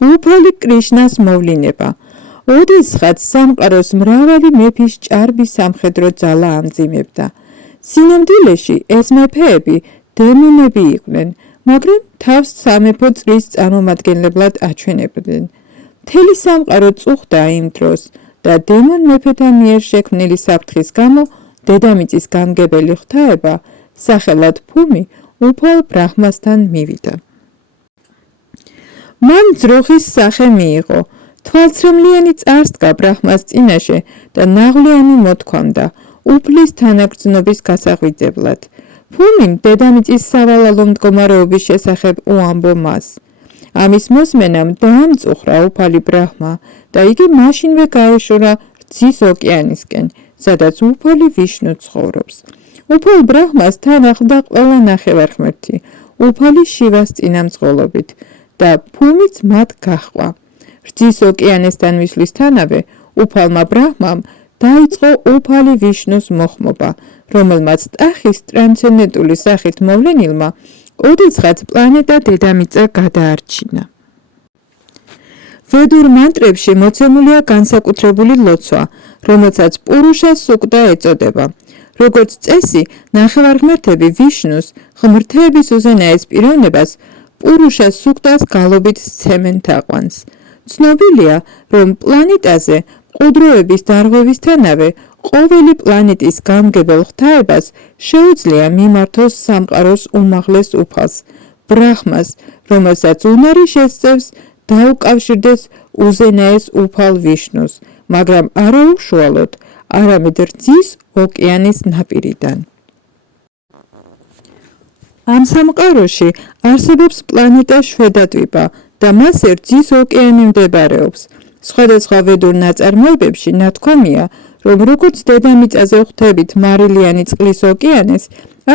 უფალი კრიშნას მოვლინება. ოდესღაც სამყაროს მრავალი მეფის ჭარბი სამხედრო ძალა ამძიმებდა. სინამდვილეში ეს მეფეები დემონები იყვნენ, მაგრამ თავს სამეფო წრის წარმომადგენლებლად აჩვენებდნენ. მთელი სამყარო წუხდა იმ დროს და დემონ მეფეთა მიერ შექმნილი საფრთხის გამო დედამიწის გამგებელი ღვთაება სახელად ფუმი უფალ ბრაჰმასთან მივიდა. მან ძროხის სახე მიიღო, თვალცრემლიანი წარსდგა ბრაჰმას წინაშე და ნაღვლიანი მოთქვამდა უფლის თანაგრძნობის გასაღვიძებლად. ფუმიმ დედამიწის სავალალო მდგომარეობის შესახებ უამბო მას. ამის მოსმენამ დაამწუხრა უფალი ბრაჰმა და იგი მაშინვე გაეშურა რძის ოკეანისკენ, სადაც უფალი ვიშნუ ცხოვრობს. უფალ ბრაჰმას თან ახლდა ყველა ნახევარღმერთი, უფალი შივას წინამძღოლობით და ფუმიც მათ გაჰყვა. რძის ოკეანესთან მისვლისთანავე უფალმა ბრაჰმამ დაიწყო უფალი ვიშნუს მოხმობა, რომელმაც ტახის ტრანსცენდენტული სახით მოვლენილმა ოდესღაც პლანეტა დედამიწა გადაარჩინა. ვედურ მანტრებში მოცემულია განსაკუთრებული ლოცვა, რომელსაც პურუშა სუქტა ეწოდება. როგორც წესი, ნახევარღმერთები ვიშნუს ღმრთების უზენაეს პიროვნებას პურუშა სუქტას გალობით სცემენ თაყვანს. ცნობილია, რომ პლანეტაზე მყუდროების დარღვევისთანავე ყოველი პლანეტის გამგებელ ღვთაებას შეუძლია მიმართოს სამყაროს უმაღლეს უფალს, ბრაჰმას, რომელსაც უნარი შესწევს დაუკავშირდეს უზენაეს უფალ ვიშნუს, მაგრამ არა უშუალოდ, არამედ რძის ოკეანის ნაპირიდან. ამ სამყაროში არსებობს პლანეტა შვედატვიპა და მასზე რძის ოკეანე მდებარეობს. სხვადასხვა ვედურ ნაწარმოებებში ნათქვამია, რომ როგორც დედამიწაზე ხვდებით მარილიანი წყლის ოკეანეს,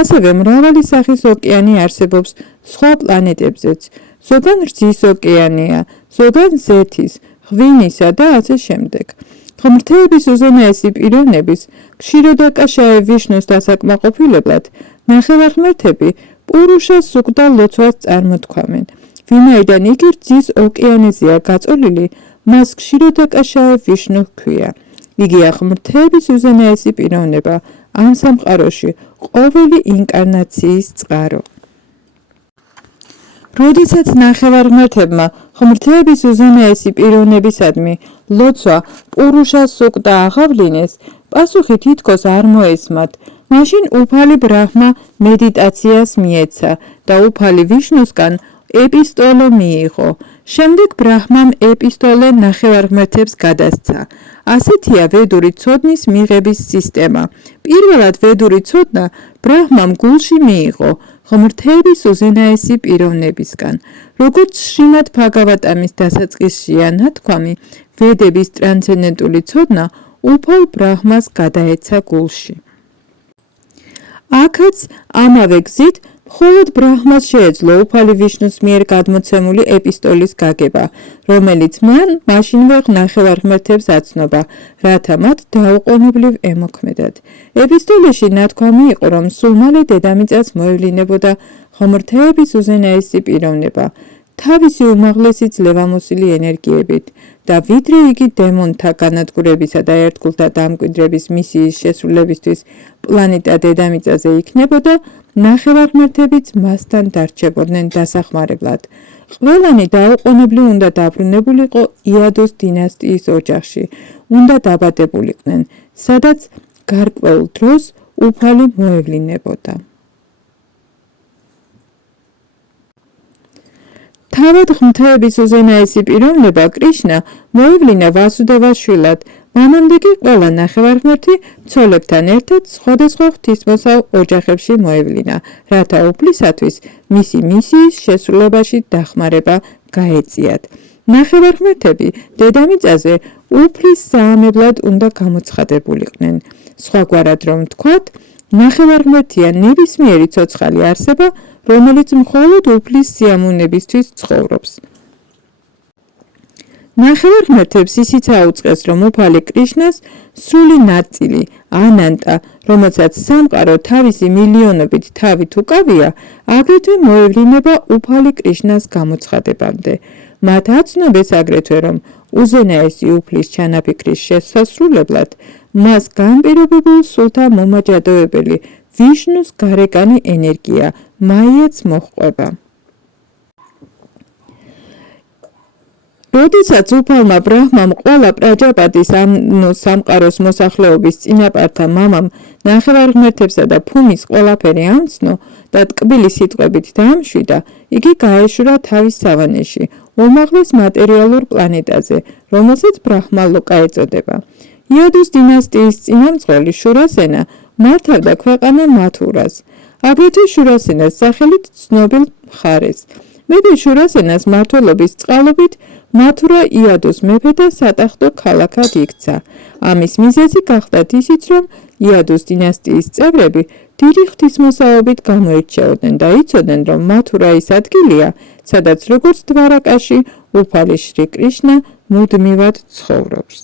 ასევე მრავალი სახის ოკეანი არსებობს სხვა პლანეტებზეც. ზოგან რძის ოკეანეა, ზოგან ზეთის, ღვინისა და ასე შემდეგ. ღმრთების უზენაესი პიროვნების ქსიროდაკაშაე ვიშნუს დასაკმაყოფილებლად ნახევარღმერთები პურუშა სუქტა ლოცვას წარმოთქვამენ. ვინაიდან იგი რძის ოკეანეზეა გაწოლილი, მას ქსიროდაკაშაე ვიშნუ ჰქვია. იგია ღმრთების უზენაესი პიროვნება ამ სამყაროში ყოველი ინკარნაციის წყარო. როდესაც ნახევარღმერთებმა ღმრთების უზენაესი პიროვნებისადმი ლოცვა პურუშა სუქტა აღავლინეს, პასუხი თითქოს არ მოესმათ. მაშინ უფალი ბრაჰმა მედიტაციას მიეცა და უფალი ვიშნუსგან ეპისტოლე მიიღო. შემდეგ ბრაჰმამ ეპისტოლე ნახევარღმერთებს გადასცა. ასეთია ვედური ცოდნის მიღების სისტემა. პირველად ვედური ცოდნა ბრაჰმამ გულში მიიღო ღმრთების უზენაესი პიროვნებისგან. როგორც შრიმად ბჰაგავატამის დასაწყისშია ნათქვამი, ვედების ტრანსცენდენტული ცოდნა უფალ ბრაჰმას გადაეცა გულში. აქაც ამავე გზით მხოლოდ ბრაჰმას შეეძლო უფალი ვიშნუს მიერ გადმოცემული ეპისტოლის გაგება, რომელიც მან მაშინვე ნახევარღმერთებს აცნობა, რათა მათ დაუყოვნებლივ ემოქმედათ. ეპისტოლეში ნათქვამი იყო, რომ სულ მალე დედამიწას მოევლინებოდა ღმრთების უზენაესი პიროვნება, თავისი უმაღლესი ძლევამოსილი ენერგიებით და ვიდრე იგი დემონთა განადგურებისა და ერთგულთა დამკვიდრების მისიის შესრულებისთვის პლანეტა დედამიწაზე იქნებოდა, ნახევარღმერთებიც მასთან დარჩებოდნენ დასახმარებლად. ყველანი დაუყოვნებლივ უნდა დაბრუნებულიყო იადოს დინასტიის ოჯახში, უნდა დაბადებულიყვნენ, სადაც გარკვეულ დროს უფალი მოევლინებოდა. თავად ღმრთების უზენაესი პიროვნება კრიშნა მოევლინა ვასუდევას შვილად, მანამდე კი ყველა ნახევარღმერთი ცოლებთან ერთად სხვადასხვა ღვთისმოსავ ოჯახებში მოევლინა, რათა უფლისათვის მისი მისიის შესრულებაში დახმარება გაეწიათ. ნახევარღმერთები დედამიწაზე უფლის საამებლად უნდა გამოცხადებულიყვნენ. სხვაგვარად რომ ვთქვათ, ნახევარღმერთია ნებისმიერი ცოცხალი არსება, რომელიც მხოლოდ უფლის სიამოვნებისთვის ცხოვრობს. ნახევარღმერთებს ისიც აუწყეს, რომ უფალი კრიშნას სრული ნაწილი, ანანტა, რომელსაც სამყარო თავისი მილიონობით თავით უკავია, აგრეთვე მოევლინება უფალი კრიშნას გამოცხადებამდე. მათ აცნობეს აგრეთვე, რომ უზენაესი უფლის ჩანაფიქრის შესასრულებლად მას განპირობებულ სულთა მომაჯადოებელი ვიშნუს გარეკანი ენერგია მაიაც მოჰყვება. როდესაც უფალმა ბრაჰმამ ყველა პრაჯაპატის ანუ სამყაროს მოსახლეობის წინაპართა მამამ ნახევარღმერთებსა და ფუმის ყველაფერი ამცნო და ტკბილი სიტყვებით დაამშვიდა, იგი გაეშურა თავის სავანეში, უმაღლეს მატერიალურ პლანეტაზე, რომელსაც ბრაჰმალოკა ეწოდება. იადუს დინასტიის წინამძღოლი შურასენა მართავდა ქვეყანა მათურას, აგრეთვე შურასენას სახელით ცნობილ მხარეს. მეფე შურასენას მმართველობის წყალობით მათურა იადუს მეფეთა სატახტო ქალაქად იქცა. ამის მიზეზი გახლდათ ისიც, რომ იადუს დინასტიის წევრები დიდი ღვთისმოსაობით გამოირჩეოდნენ და იცოდნენ, რომ მათურა ის ადგილია, სადაც როგორც დვარაკაში უფალი შრი კრიშნა მუდმივად ცხოვრობს.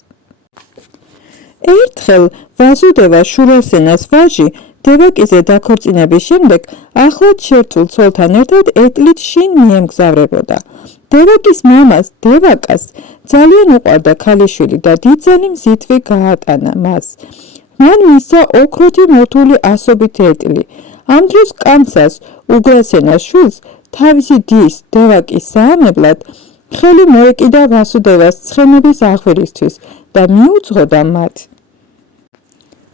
ერთხელ ვასუდევა შურასენას ვაჟი დევაკიზე დაქორწინების შემდეგ ახლად შერთულ ცოლთან ერთად ეტლით შინ მიემგზავრებოდა. დევაკის მამას დევაკას ძალიან უყვარდა ქალიშვილი და დიდძალი მზითვი გაატანა მას. მან მისცა ოქროთი მორთული ასობით ეტლი. ამ დროს კამსას უგრასენას შვილს თავისი დის დევაკის საამებლად ხელი მოეკიდა ვასუდევას ცხენების აღვირისთვის და მიუძღოდა მათ.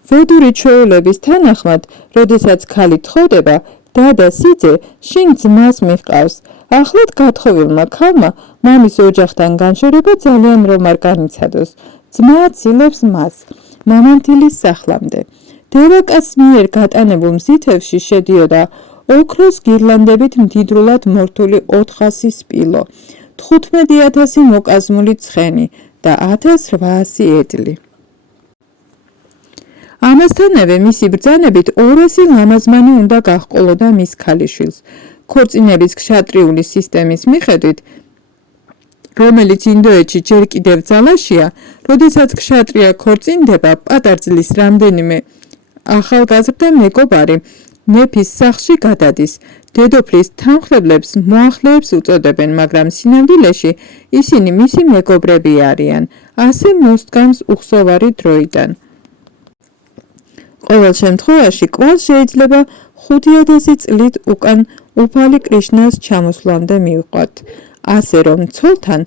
ვედური ჩვეულების თანახმად, როდესაც ქალი თხოვდება, დადა სიძე შინ ძმას მიჰყავს. ახლად გათხოვილმა ქალმა მამის ოჯახთან განშორება ძალიან რომ არ განიცადოს. ძმა აცილებს მას მამანთილის სახლამდე. დევაკას მიერ გატანებულ მზითვებში შედიოდა ოქროს გირლანდებით მდიდრულად მორთული 400 სპილო, 15,000 მოკაზმული ცხენი და 1800 ეტლი. ამასთანავე მისი ბრძანებით 200 ლამაზმანი უნდა გაჰყოლოდა მის ქალიშვილს. ქორწინების ქშატრიული სისტემის მიხედვით, რომელიც ინდოეთში ჯერ კიდევ ძალაშია, როდესაც ქშატრია ქორწინდება, პატარძლის რამდენიმე ახალგაზრდა მეგობარი მეფის სახლში გადადის. დედოფლის თანმხლებლებს მოახლეებს უწოდებენ, მაგრამ სინამდვილეში ისინი მისი მეგობრები არიან. ასე მოსდგამს უხსოვარი დროიდან. ყოველ შემთხვევაში კვალს შეიძლება 5,000 წლით უკან უფალი კრიშნას ჩამოსვლამდე მივყვათ. ასე რომ ცოლთან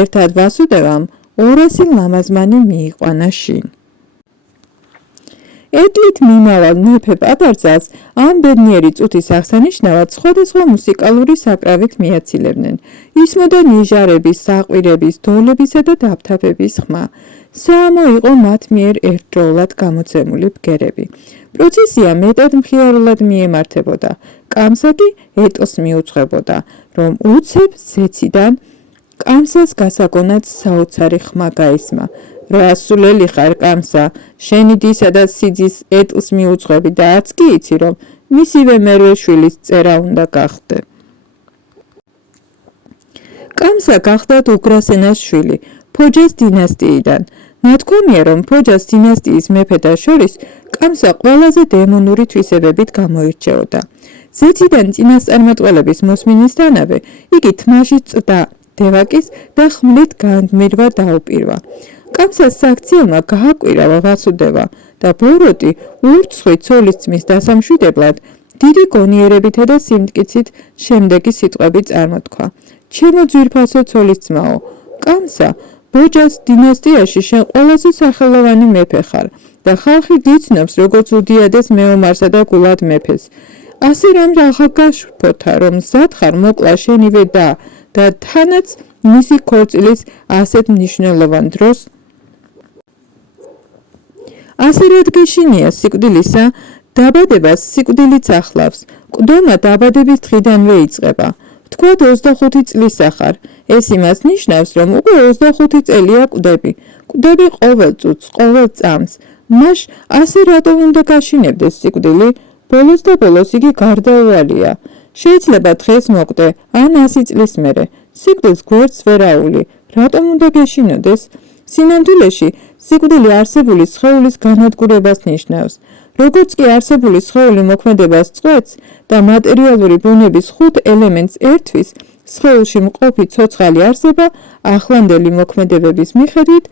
ერთად ვასუდევამ 200 ლამაზმანი მიიყვანა შინ. ეტლით მიმავალ მეფე პატარძალს ამ ბედნიერი წუთის აღსანიშნავად სხვადასხვა მუსიკალური საკრავით მიაცილებდნენ. ისმოდა ნიჟარების, საყვირების, დოლებისა და დაფთაფების ხმა. საამო იყო მათ მიერ ერთდროულად გამოცემული ბგერები. პროცესია მეტად მხიარულად მიემართებოდა. კამსა კი ეტლს მიუძღვებოდა, რომ უცებ ზეციდან კამსას გასაგონად საოცარი ხმა გაისმა. რასულელი ხარ კამსა, შენი დისა და სიძის ეტლს მიუძღვები და არც კი იცი, რომ მისივე მერვე შვილის წერა უნდა გახდე. კამსა გახლდათ უგრასენას შვილი, ფოჯას დინასტიიდან. ნათქვამია, რომ ფოჯას დინასტიის მეფეთა შორის კამსა ყველაზე დემონური თვისებებით გამოირჩეოდა. ზეციდან წინასწარმეტყველების მოსმინისთანავე, იგი თმაში წდა დევაკის და ხმლით განგმირვა დაუპირვა. კამსას საქციელმა გააკვირა ვასუდევა და ბოროტი ურცხვი ცოლისძმის დასამშვიდებლად დიდი გონიერებითა და სიმტკიცით შემდეგი სიტყვები წარმოთქვა. ჩემო ძვირფასო ცოლისძმაო, კამსა, ბოჯას დინასტიაში შენ ყველაზე სახელოვანი მეფე ხარ და ხალხი გიცნობს როგორც უდიადეს მეომარსა და გულად მეფეს. ასე რამ ახალ გაშფოთა, რომ მზად ხარ მოკლა შენივე და თანაც მისი ქორწილის ასეთ მნიშვნელოვან დროს. ასე რად გეშინია სიკვდილისა, დაბადებას სიკვდილიც ახლავს, ყდომა დაბადების დღიდანვე იწყება. ვთქვათ 25 წლისა ხარ, ეს იმას ნიშნავს, რომ უკვე 25 წელია კვდები. კვდები ყოველ წუთს, ყოველ წამს. მაშ ასე რატომ უნდა გაშინებდეს სიკვდილი? ბოლოს და ბოლოს იგი გარდაუვალია. შეიძლება დღეს მოკვდე, ან 100 წლის მერე. სიკვდილს გვერდს ვერ აული. რატომ უნდა გეშინოდეს? სინამდვილეში, სიკვდილი არსებული სხეულის განადგურებას ნიშნავს. როგორც კი არსებული სხეული მოქმედებას წყვეტს და მატერიალური ბუნების 5 ელემენტს ერთვის, სხეულში მყოფი ცოცხალი არსება ახლანდელი მოქმედებების მიხედვით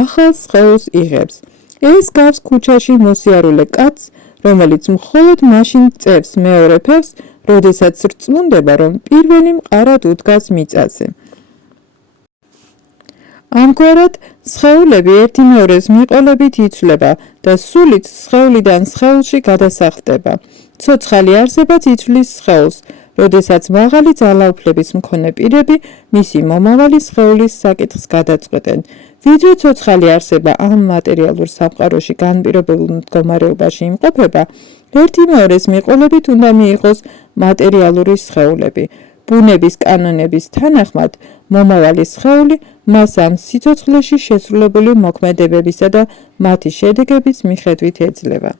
ახალ სხეულს იღებს. ეს გავს ქუჩაში მოსიარულე კაცს, რომელიც მხოლოდ მაშინ წევს მეორე ფეხს, როდესაც რწმუნდება, რომ პირველი მყარად უდგას მიწაზე. ამგვარად, სხეულები ერთი მეორეს მიყოლებით იცვლება და სულით სხეულიდან სხეულში გადასახლდება. ცოცხალი არსებაც იცვლის სხეულს, როდესაც მაღალი ძალაუფლების მქონე პირები მისი მომავალი სხეულის საკითხს გადაწყვეტენ. ვიდრე ცოცხალი არსება ამ მატერიალურ სამყაროში განპირობებულ მდგომარეობაში იმყოფება, ერთი მეორეს მიყოლებით უნდა მიიღოს მატერიალური სხეულები. ბუნების კანონების თანახმად, მომავალი სხეული მას ამ სიცოცხლეში შესრულებული მოქმედებებისა და მათი შედეგების მიხედვით ეძლევა.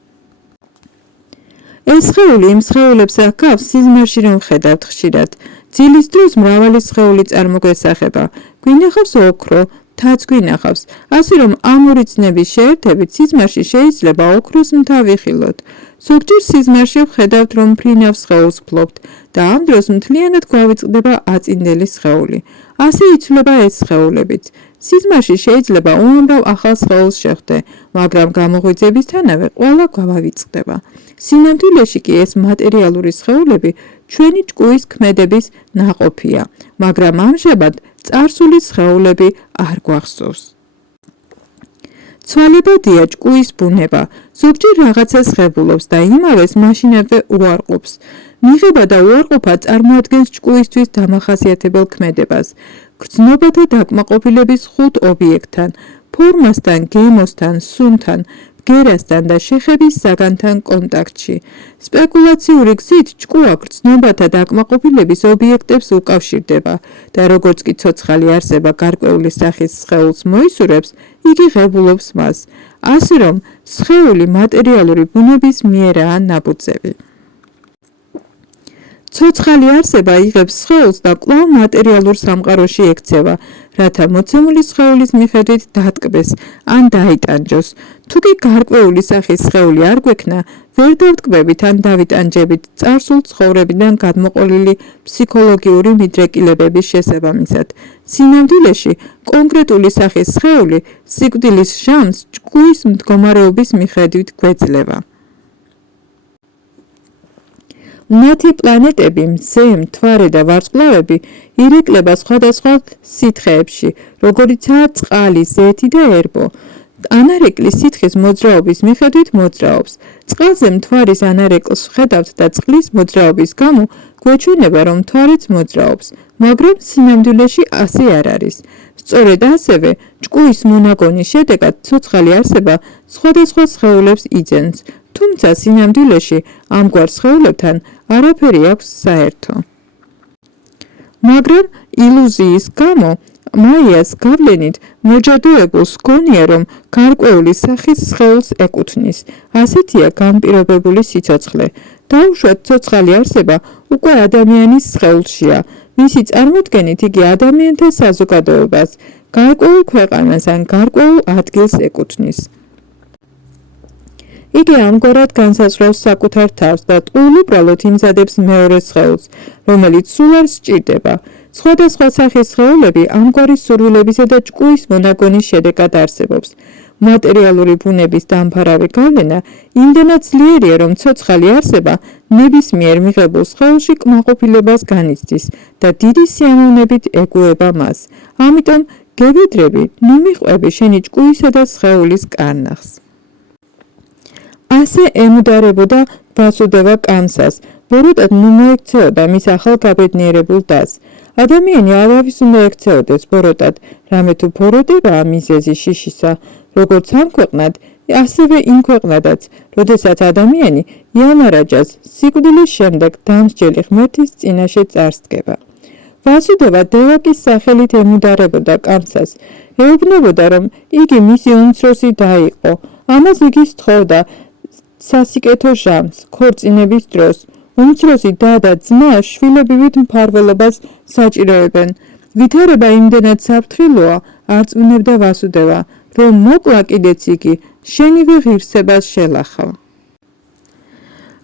ეს სხეული იმ სხეულებს აკავს სიზმარში რომ ხედავთ ხშირად. ძილის დროს მრავალი სხეული წარმოგვესახება. გვინახავს ოქრო, თაც გვინახავს, ასე რომ ამ ორი ცნების შეერთებით სიზმარში შეიძლება ოქროს მთა ვიხილოთ. ზოგჯერ სიზმარში ვხედავთ, რომ მფრინავ სხეულს ფლობთ და ამ დროს მთლიანად გვავიწყდება აწინდელი სხეული. ასე იცვლება ეს სხეულებიც. სიზმარში შეიძლება უამრავ ახალ სხეულს შეხვდე, მაგრამ გამოღვიძებისთანავე ყველა გვავიწყდება. სინამდვილეში კი ეს მატერიალური სხეულები ჩვენი ჭკუის ქმედების ნაყოფია, მაგრამ ამჟამად წარსული სხეულები არ გვახსოვს. ცვალებადია ჭკუის ბუნება, ზოგჯერ რაღაცას ღებულობს და იმავეს მაშინავე უარყოფს. მიღება და უარყოფა წარმოადგენს ჭკუისთვის დამახასიათებელ ქმედებას. გრძნობათა დაკმაყოფილების 5 ობიექტთან, ფორმასთან, გემოსთან, სუნთან, ბგერასთან და შეხების საგანთან კონტაქტში. სპეკულაციური გზით ჭკუა გრძნობათა დაკმაყოფილების ობიექტებს უკავშირდება და როგორც კი ცოცხალი არსება გარკვეული სახის სხეულს მოისურვებს, იგი ღებულობს მას, ასე რომ სხეული მატერიალური ბუნების მიერაა ნაბუწები. ცოცხალი არსება იღებს სხეულს და კვლავ მატერიალურ სამყაროში ექცევა, რათა მოცემული სხეულის მიხედვით დატკბეს ან დაიტანჯოს. თუ კი გარკვეული სახის სხეული არ გვექნა, ვერ დავტკბებით ან დავიტანჯებით წარსულ ცხოვრებიდან გადმოყოლილი ფსიქოლოგიური მიდრეკილებების შესაბამისად. სინამდვილეში, კონკრეტული სახის სხეული სიკვდილის ჟამს ჭკუის მდგომარეობის მიხედვით გვეძლევა. მათი პლანეტები, მზე, მთვარე და ვარსკვლავები ირეკლება სხვადასხვა სითხეებში, როგორიცაა წყალი, ზეთი და ერბო. ანარეკლი სითხის მოძრაობის მიხედვით მოძრაობს. წყალზე მთვარის ანარეკლს ვხედავთ და წყლის მოძრაობის გამო გვეჩვენება, რომ მთვარეც მოძრაობს, მაგრამ სინამდვილეში ასე არ არის. სწორედ ასევე, ჭკუის მონაგონის შედეგად ცოცხალი არსება სხვადასხვა სხეულებს იძენს, თუმცა სინამდვილეში ამგვარ სხეულებთან არაფერი აქვს საერთო. მაგრამ ილუზიის გამო მაიას გავლენით მოჯადოებულს გონია, რომ გარკვეული სახის სხეულს ეკუთვნის. ასეთია განპირობებული სიცოცხლე. დაუშვათ ცოცხალი არსება უკვე ადამიანის სხეულშია. მისი წარმოდგენით იგი ადამიანთა საზოგადოებას, გარკვეულ ქვეყანას ან გარკვეულ ადგილს ეკუთვნის. იგი ამგვარად განსაზღვრავს საკუთარ თავს და ტყუილუბრალოდ იმზადებს მეორე სხეულს, რომელიც სულ არ სჭირდება. სხვადასხვა სახის სხეულები ამგვარი სურვილებისა და ჭკუის მონაგონის შედეგად არსებობს. მატერიალური ბუნების დამფარავი გავლენა იმდენად ძლიერია, რომ ცოცხალი არსება ნებისმიერ მიღებულ სხეულში კმაყოფილებას განიცდის და დიდი სიამოვნებით ეგუება მას. ამიტომ გევედრები, ნუ მიყვები შენი ჭკუისა და სხეულის კარნახს. ასე ემუდარებოდა ვასუდევა კამსას, ბოროტად ნუ მოექცეოდა მის ახალ გაბედნიერებულ დას. ადამიანი არავის უნდა ექცეოდეს ბოროტად, რამე თუ ბოროტებაა მიზეზი შიშისა, როგორც ამ ქვეყნად, ასევე იმ ქვეყნადაც, როდესაც ადამიანი იამარაჯას სიკვდილის შემდეგ დამსჯელი ღმერთის წინაშე წარსდგება. ვასუდევა დევაკის სახელით ემუდარებოდა კამსას, ეუბნებოდა, რომ იგი მისი უმცროსი და იყო. ამას იგი სთხოვდა სასიკეთო ჟამს, ქორწინების დროს. უმცროსი და და ძმა შვილებივით მფარველობას საჭიროებენ. ვითარება იმდენად საფრთხილოა, არწმუნებდა ვასუდევა, რომ მოკლა კიდეც იგი, შენივე ღირსებას შელახავ.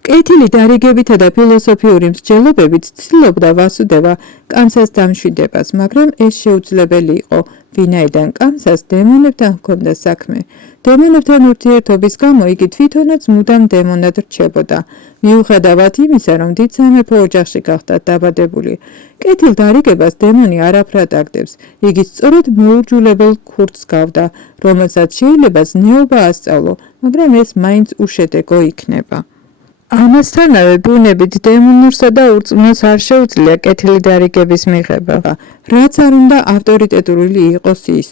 კეთილი დარიგებითა და ფილოსოფიური მსჯელობებით ცდილობდა ვასუდევა კამსას დამშვიდებას, მაგრამ ეს შეუძლებელი იყო, ვინაიდან კამსას დემონებთან ჰქონდა საქმე. დემონებთან ურთიერთობის გამო იგი თვითონაც მუდამ დემონად რჩებოდა, მიუხედავად იმისა, რომ დიდ სამეფო ოჯახში გახდა დაბადებული. კეთილ დარიგებას დემონი არაფრად აგდებს, იგი სწორედ მეურჯულებელ ქურდს გავდა, რომელსაც შეიძლება ზნეობა ასწავლო, მაგრამ ეს მაინც უშედეგო იქნება. ამასთანავე ბუნებით დემონურსა და ურწმუნოს არ შეუძლია კეთილი დარიგების მიღება, რაც არ უნდა ავტორიტეტული იყოს ის.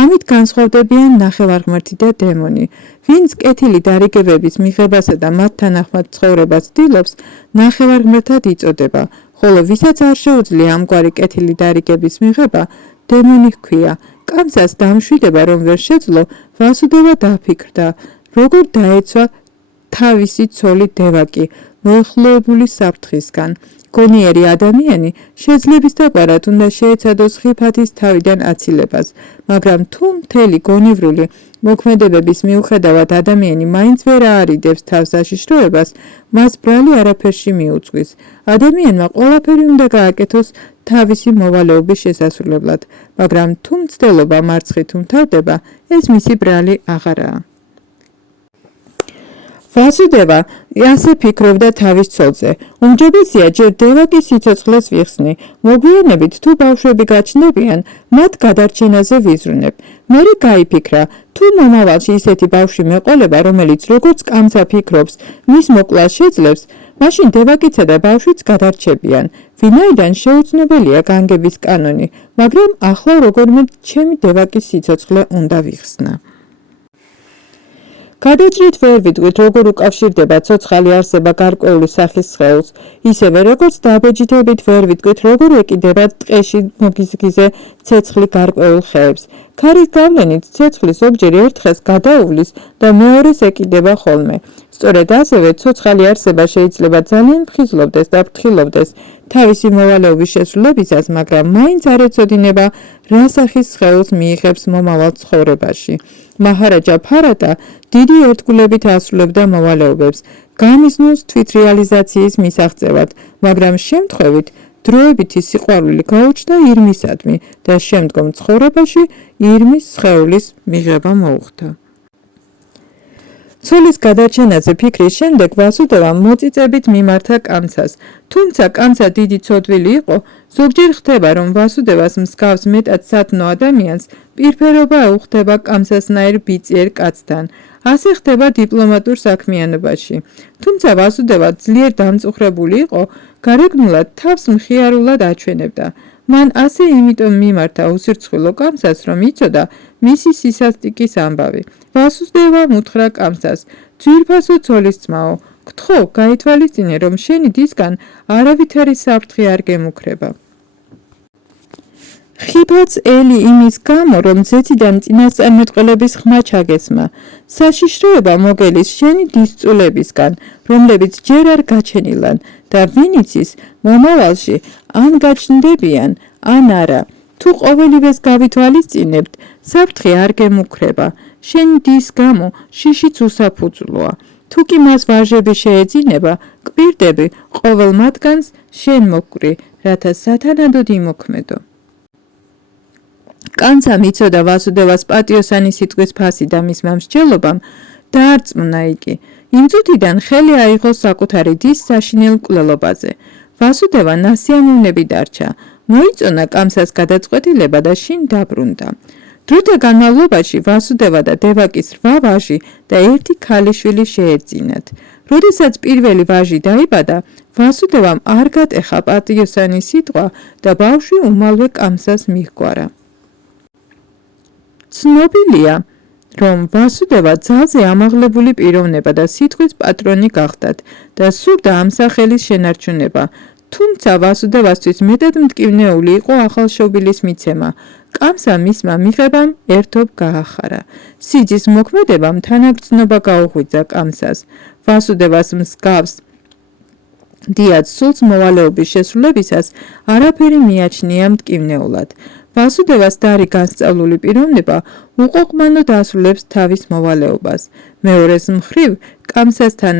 ამით განსხვავდებიან ნახევარღმერთი და დემონი. ვინც კეთილი დარიგებების მიღებასა და მათთან ახლად ცხოვრებას ცდილობს, ნახევარღმერთად იწოდება, ხოლო ვისაც არ შეუძლია ამგვარი კეთილი დარიგების მიღება, დემონი ჰქვია. კამსას დამშვიდება რომ ვერ შეძლო, ვასუდევა დაფიქრდა, როგორ დაეცვა თავისი ცოლი დევაკი, მოახლოებული საფრთხისგან. გონიერი ადამიანი შეძლების დაგვარად უნდა შეეცადოს ხიფათის თავიდან აცილებას, მაგრამ თუ მთელი გონივრული მოქმედებების მიუხედავად ადამიანი მაინც ვერ აარიდებს თავს საშიშროებას, მას ბრალი არაფერში მიუძღვის. ადამიანმა ყველაფერი უნდა გააკეთოს თავისი მოვალეობის შესასრულებლად, მაგრამ თუ მცდელობა მარცხით უმთავრდება, ეს მისი ბრალი აღარაა. ვასუდევა ასე ფიქრობდა თავის ცოლზე. უმჯობესია ჯერ დევაკის სიცოცხლეს ვიხსნი. მოგვიანებით თუ ბავშვები გაჩნდებიან, მათ გადარჩენაზე ვიზრუნებ. მერე გაიფიქრა, თუ მომავალში ისეთი ბავშვი მეყოლება, რომელიც როგორც კამსა ფიქრობს, მის მოკვლას შეძლებს, მაშინ დევაკიცა და ბავშვიც გადარჩებიან. ვინაიდან შეუცნობელია განგების კანონი, მაგრამ ახლა როგორმე ჩემი დევაკის სიცოცხლე უნდა ვიხსნა. გადაჭრით ვერ ვიტყვით, როგორ უკავშირდება ცოცხალი არსება გარკვეული სახის სხეულს, ისევე როგორც დაბეჯითებით ვერ ვიტყვით, როგორ ეკიდება ტყეში მოგიზგიზე ცეცხლი გარკვეულ ხეებს. ქარის გავლენით ცეცხლი ზოგჯერ ერთ ხეს გადაუვლის და მეორეს ეკიდება ხოლმე. სწორედ ასევე ცოცხალი არსება შეიძლება ძალიან მხიზლობდეს და ფრთხილობდეს თავისი მოვალეობის შესრულებისას, მაგრამ მაინც არ ეცოდინება, რა სახის სხეულს მიიღებს მომავალ ცხოვრებაში. მაჰარაჯა ფარატა დიდი ერთგულებით ასრულებდა მოვალეობებს, გამიზნულს თვითრეალიზაციის მისაღწევად, მაგრამ შემთხვევით დროებითი სიყვარული გაუჩნდა ირმისადმი და შემდგომ ცხოვრებაში ირმის სხეულის მიღება მოუხდა. ცოლის გადარჩენაზე ფიქრის შემდეგ ვასუდევა მოწიწებით მიმართა კამსას. თუმცა კამსა დიდი ცოდვილი იყო, ზოგჯერ ხდება, რომ ვასუდევას მსგავს მეტად სათნო ადამიანს პირფერობა ეუხდება კამსასნაირ ბიწიერ კაცთან. ასე ხდება დიპლომატურ საქმიანობაში. თუმცა ვასუდევა ძლიერ დამწუხრებული იყო, გარეგნულად თავს მხიარულად აჩვენებდა. მან ასე იმიტომ მიმართა უსირცხვილო კამსას, რომ იცოდა მისი სისასტიკის ამბავი. ვასუდევამ უთხრა კამსას, ძვირფასო ცოლის ძმაო, გთხოვ, გაითვალისწინე, რომ შენი დისგან არავითარი საფრთხე არ გემუქრება. ხიფაც ელი იმის გამო, რომ ზეციდან წინასწარმეტყველების ხმა ჩაგესმა. საშიშროება მოგელის შენი დისწულებისგან, რომლებიც ჯერ არ გაჩენილან და ვინ იცის, მომავალში ან გაჩნდებიან, ან არა. თუ ყოველივეს გავითვალისწინებთ, საფრთხე არ გემუქრება. შენი დის გამო შიშიც უსაფუძვლოა. თუ კი მას ვაჟები შეეძინება, კვირდები ყოველ მათგანს შენ მოგკვრი, რათა სათანადოდ იმოქმედო. კამსამ იცოდა ვასუდევას პატიოსანი სიტყვის ფასი და მისმა მსჯელობამ დაარწმუნა იგი. იმ წუთიდან ხელი აიღო საკუთარი დის საშინელ მკვლელობაზე. ვასუდევა ნასიამოვნები დარჩა. მოიწონა კამსას გადაწყვეტილება და შინ დაბრუნდა. დროთა განმავლობაში ვასუდევა და დევაკის 8 ვაჟი და 1 ქალიშვილი შეეძინათ. როდესაც პირველი ვაჟი დაიბადა, ვასუდევამ არ გატეხა პატიოსანი სიტყვა და ბავშვი უმალვე კამსას მიჰგვარა. ცნობილია, რომ ვასუდევა ძალზე ამაღლებული პიროვნება და სიტყვის პატრონი გახდათ და სურდა ამ სახელის შენარჩუნება. თუმცა ვასუდევასთვის მეტად მტკივნეული იყო ახალშობილის მიცემა. კამსა მისმა მიღებამ ერთობ გაახარა. სიძის მოქმედებამ თანაგრძნობა გაუღვიძა კამსას. ვასუდევას მსგავს დიად სულს მოვალეობის შესრულებისას არაფერი მიაჩნია მტკივნეულად. ვასუდევას დარი განსწავლული პიროვნება უყოყმანოდ ასრულებს თავის მოვალეობას. მეორეს მხრივ, კამსასთან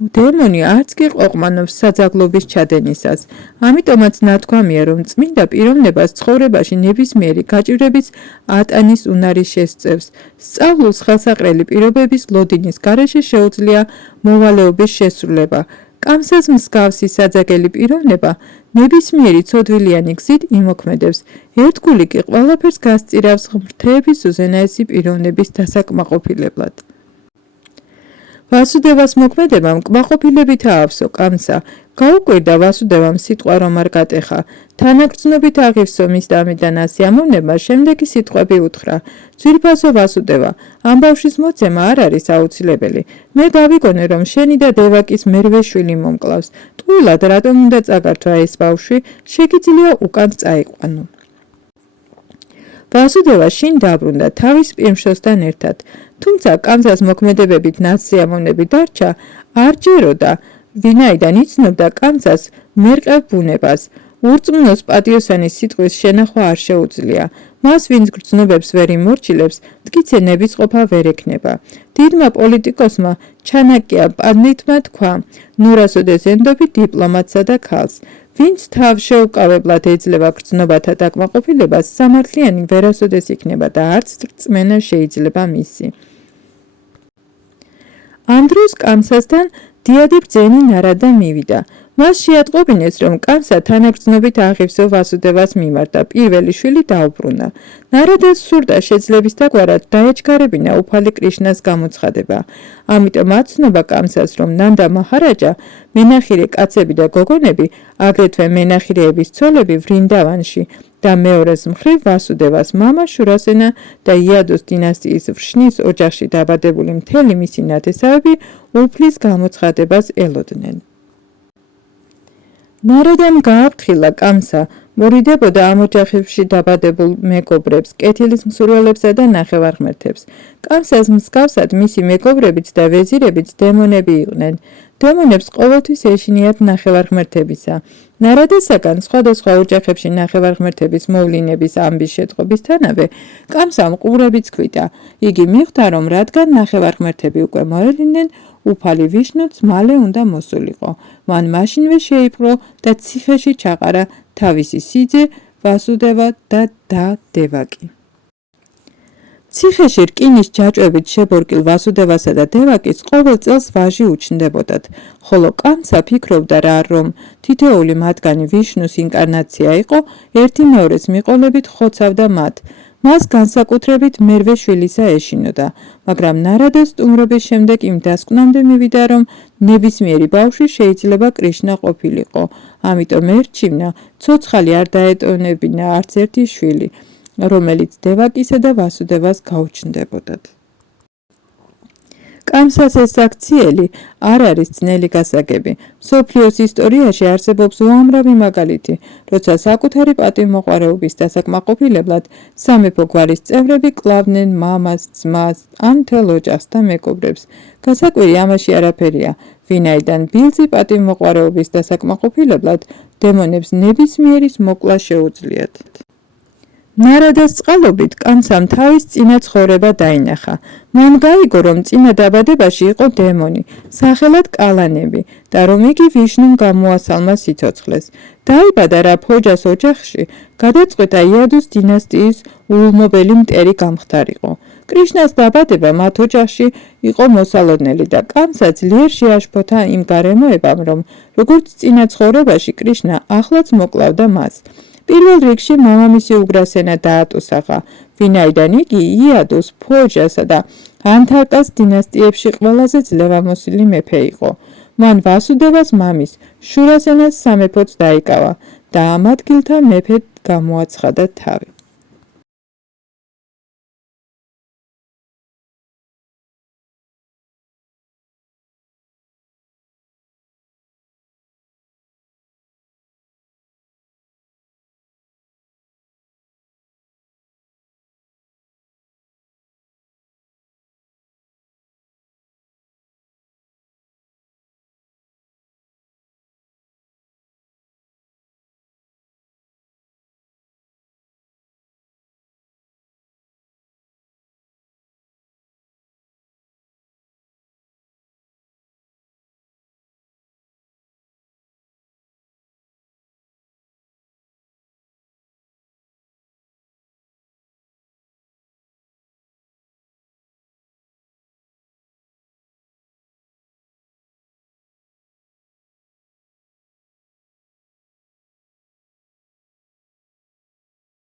დემონი არც კი ყოფნობს საძაღლობის ჩადენისას. ამიტომაც ნათქვამია, რომ წმინდა პიროვნებას ცხოვრებაში ნებისმიერი გაჭირვების ატანის უნარი შესწევს. სწავლულს ხელსაყრელი პირობების ლოდინის გარეშე შეუძლია მოვალეობის შესრულება. კამსას მსგავსი საძაგელი პიროვნება ნებისმიერი ცოდვილიანი გზით იმოქმედებს. ერთგული კი ყველაფერს გასწირავს ღმრთების უზენაესი პიროვნების დასაკმაყოფილებლად. ვასუდევას მოქმედებამ კმაყოფილებით აავსო კამსა. გაუკვირდა ვასუდევამ სიტყვა რომ არ გატეხა. თანაგრძნობით აღივსო მის დამიდან ასიამოვნებმა შემდეგი სიტყვები უთხრა. ძვირფასო ვასუდევა, ამ ბავშვის მოძება არ არის აუცილებელი. მე გავიგონე რომ შენი და დევაკის მერვე შვილი მომკლავს. ტყუილად რატომ უნდა წაგართვა ეს ბავშვი, შეგიძლია უკან წაიყვანო. ვასუდევა შინ დაბრუნდა თავის პირმშოსთან ერთად. თუმცა კამსას მოქმედებებით ნასიამოვნები დარჩა, არ ჯეროდა, ვინაიდან იცნობდა კამსას მერყევ ბუნებას. ურწმუნოს პატიოსანის სიტყვის შენახვა არ შეუძლია. მას ვინც გრძნობებს ვერ იმორჩილებს, მტკიცე ნებისყოფა ვერ ექნება. დიდმა პოლიტიკოსმა ჩანაკია პანდიტმა თქვა, ნუ რასოდეს ენდობი დიპლომატსა და ქალს. ვინც თავშეუკავებლად ეძლევა გრძნობათა დაკმაყოფილებას, სამართლიანი ვერასოდეს იქნება და არც რწმენა შეიძლება მისი. ამ დროს კამსასთან დიადი ბრძენი ნარადა მივიდა. მას შეატყობინეს, რომ კამსა თანაგრძნობით აღივსო ვასუდევას მიმართ და პირველი შვილი დაუბრუნა. ნარადას სურდა შეძლების დაგვარად დაეჩქარებინა უფალი კრიშნას გამოცხადება. ამიტომ აცნობა კამსას, რომ ნანდა მაჰარაჯა, მენახირე კაცები და გოგონები, აგრეთვე მენახირეების ცოლები ვრინდავანში და მეორეს მხრივ ვასუდევას მამა შურასენა და იადოს დინასტიის ვრშნის ოჯახში დაბადებული მთელი მისი ნათესავები უფლის გამოცხადებას ელოდნენ. ნარადამ გააფრთხილა კამსა, მორიდებოდა ამ ოჯახებში დაბადებულ მეგობრებს, კეთილის მსურველებსა და ნახევარღმერთებს. კამსას მსგავსად მისი მეგობრებიც და ვეზირებიც დემონები იყვნენ. დემონებს ყოველთვის ეშინიათ ნახევარღმერთებისა. ნარადასაგან სხვადასხვა ოჯახებში ნახევარღმერთების მოვლინების ამბის შეტყობისთანავე კამსამ ყურებიც ქვიტა. იგი მიხვდა, რომ რადგან ნახევარღმერთები უკვე მოელინენ, უფალი ვიშნუც მალე უნდა მოსულიყო. მან მაშინვე შეიპყრო და ციხეში ჩაყარა თავისი სიძე, ვასუდევა და და დევაკი. ციხეში რკინის ჯაჭვებით შებორკილ ვასუდევასა და დევაკის ყოველ წელს ვაჟი უჩნდებოდათ, ხოლო კამსა ფიქრობდა რა, რომ თითოეული მათგანი ვიშნუს ინკარნაცია იყო, ერთი მეორეს მიყოლებით ხოცავდა მათ. მას განსაკუთრებით მერვე შვილისა ეშინოდა, მაგრამ ნარადას სტუმრობის შემდეგ იმ დასკვნამდე მივიდა, რომ ნებისმიერი ბავშვი შეიძლება კრიშნა ყოფილიყო. ამიტომ ერჩივნა, ცოცხალი არ დაეტოვებინა არც ერთი შვილი, რომელიც დევაკისა და ვასუდევას გაუჩნდებოდათ. კამსას ეს აქციელი არ არის ძნელი გასაგები. მსოფლიოს ისტორიაში არსებობს უამრავი მაგალითი, როცა საკუთარი პატივმოყვარეობის დასაკმაყოფილებლად სამეფო გვარის წევრები კლავდნენ მამას, ძმას, ან მთელ ოჯახს და მეგობრებს. გასაკვირი ამაში არაფერია, ვინაიდან ბილწი პატივმოყვარეობის დასაკმაყოფილებლად დემონებს ნებისმიერის მოკლა შეუძლიათ. ნარადას წყალობით კამსამ თავის წინა ცხოვრება დაინახა. მან გაიგო, რომ წინა დაბადებაში იყო დემონი, სახელად კალანები და რომ იგი ვიშნუმ გამოასალმა სიცოცხლეს. დაიბადა რა ფოჯას ოჯახში, გადაწყვეტა იადოს დინასტიის უულმობელი მტერი გამხდარიყო. კრიშნას დაბადება მათ ოჯახში იყო მოსალოდნელი და კამსა ძლიერ შეაშფოთა იმ გარემოებამ, რომ როგორც წინა ცხოვრებაში კრიშნა ახლაც მოკლავდა მას. პირველ რიგში მამამისი უგრასენა დაატუსაღა, ვინაიდან იგი იადოს, ფოჯასა და ანთარკას დინასტიებში ყველაზე ძლევამოსილი მეფე იყო. მან ვასუდევას მამის, შურასენას სამეფოც დაიკავა და ამ ადგილთა მეფედ გამოაცხადა თავი.